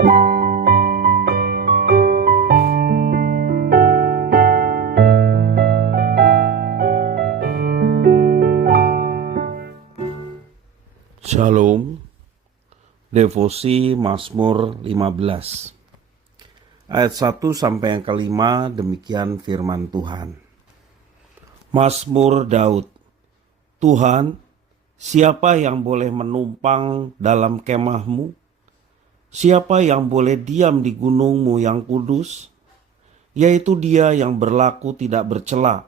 Shalom. Devosi Mazmur 15 ayat 1 sampai yang kelima. Demikian firman Tuhan. Mazmur Daud. Tuhan, siapa yang boleh menumpang dalam kemahmu? Siapa yang boleh diam di gunungmu yang kudus? Yaitu dia yang berlaku tidak bercela,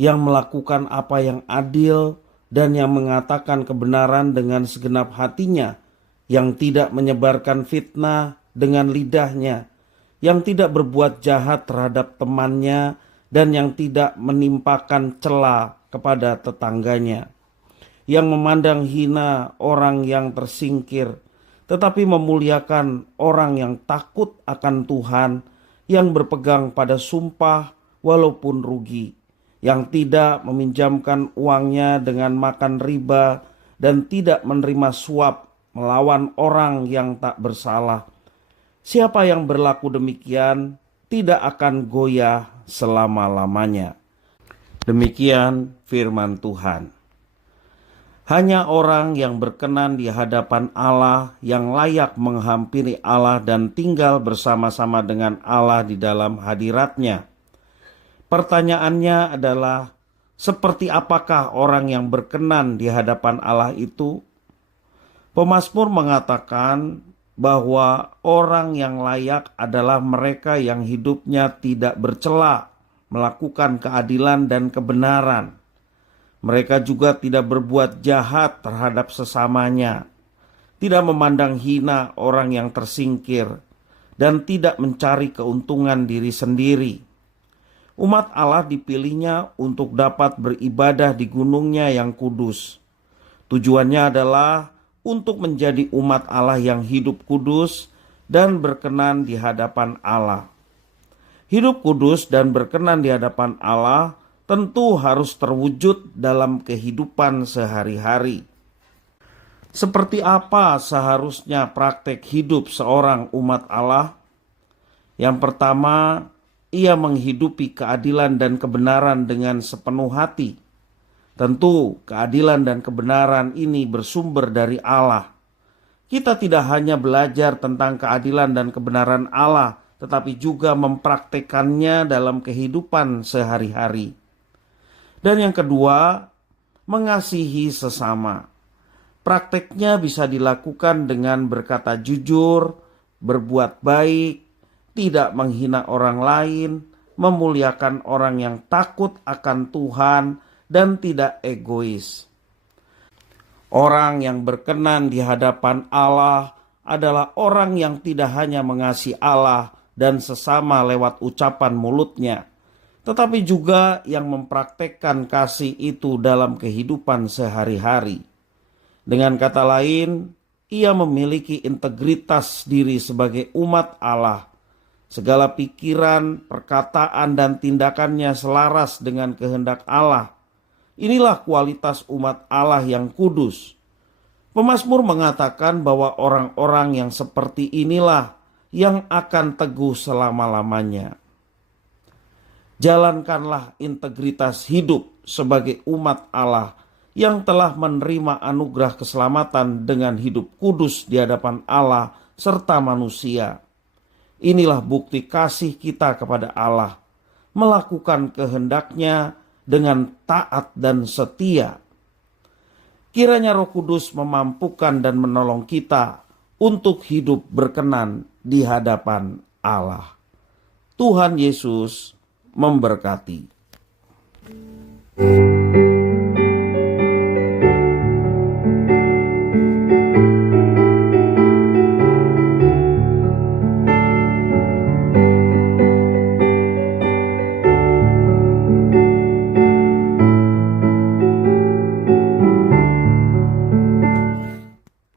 yang melakukan apa yang adil, dan yang mengatakan kebenaran dengan segenap hatinya, yang tidak menyebarkan fitnah dengan lidahnya, yang tidak berbuat jahat terhadap temannya, dan yang tidak menimpakan cela kepada tetangganya, yang memandang hina orang yang tersingkir, tetapi memuliakan orang yang takut akan Tuhan, yang berpegang pada sumpah walaupun rugi, yang tidak meminjamkan uangnya dengan makan riba, dan tidak menerima suap melawan orang yang tak bersalah. Siapa yang berlaku demikian tidak akan goyah selama-lamanya. Demikian firman Tuhan. Hanya orang yang berkenan di hadapan Allah, yang layak menghampiri Allah dan tinggal bersama-sama dengan Allah di dalam hadirat-Nya. Pertanyaannya adalah, seperti apakah orang yang berkenan di hadapan Allah itu? Pemazmur mengatakan bahwa orang yang layak adalah mereka yang hidupnya tidak bercela, melakukan keadilan dan kebenaran. Mereka juga tidak berbuat jahat terhadap sesamanya, tidak memandang hina orang yang tersingkir, dan tidak mencari keuntungan diri sendiri. Umat Allah dipilihnya untuk dapat beribadah di gunungnya yang kudus. Tujuannya adalah untuk menjadi umat Allah yang hidup kudus dan berkenan di hadapan Allah. Hidup kudus dan berkenan di hadapan Allah tentu harus terwujud dalam kehidupan sehari-hari. Seperti apa seharusnya praktek hidup seorang umat Allah? Yang pertama, ia menghidupi keadilan dan kebenaran dengan sepenuh hati. Tentu keadilan dan kebenaran ini bersumber dari Allah. Kita tidak hanya belajar tentang keadilan dan kebenaran Allah, tetapi juga mempraktekannya dalam kehidupan sehari-hari. Dan yang kedua, mengasihi sesama. Prakteknya bisa dilakukan dengan berkata jujur, berbuat baik, tidak menghina orang lain, memuliakan orang yang takut akan Tuhan, dan tidak egois. Orang yang berkenan di hadapan Allah adalah orang yang tidak hanya mengasihi Allah dan sesama lewat ucapan mulutnya, tetapi juga yang mempraktekkan kasih itu dalam kehidupan sehari-hari. Dengan kata lain, ia memiliki integritas diri sebagai umat Allah. Segala pikiran, perkataan, dan tindakannya selaras dengan kehendak Allah. Inilah kualitas umat Allah yang kudus. Pemazmur mengatakan bahwa orang-orang yang seperti inilah yang akan teguh selama-lamanya. Jalankanlah integritas hidup sebagai umat Allah yang telah menerima anugerah keselamatan dengan hidup kudus di hadapan Allah serta manusia. Inilah bukti kasih kita kepada Allah, melakukan kehendak-Nya dengan taat dan setia. Kiranya Roh Kudus memampukan dan menolong kita untuk hidup berkenan di hadapan Allah. Tuhan Yesus memberkati.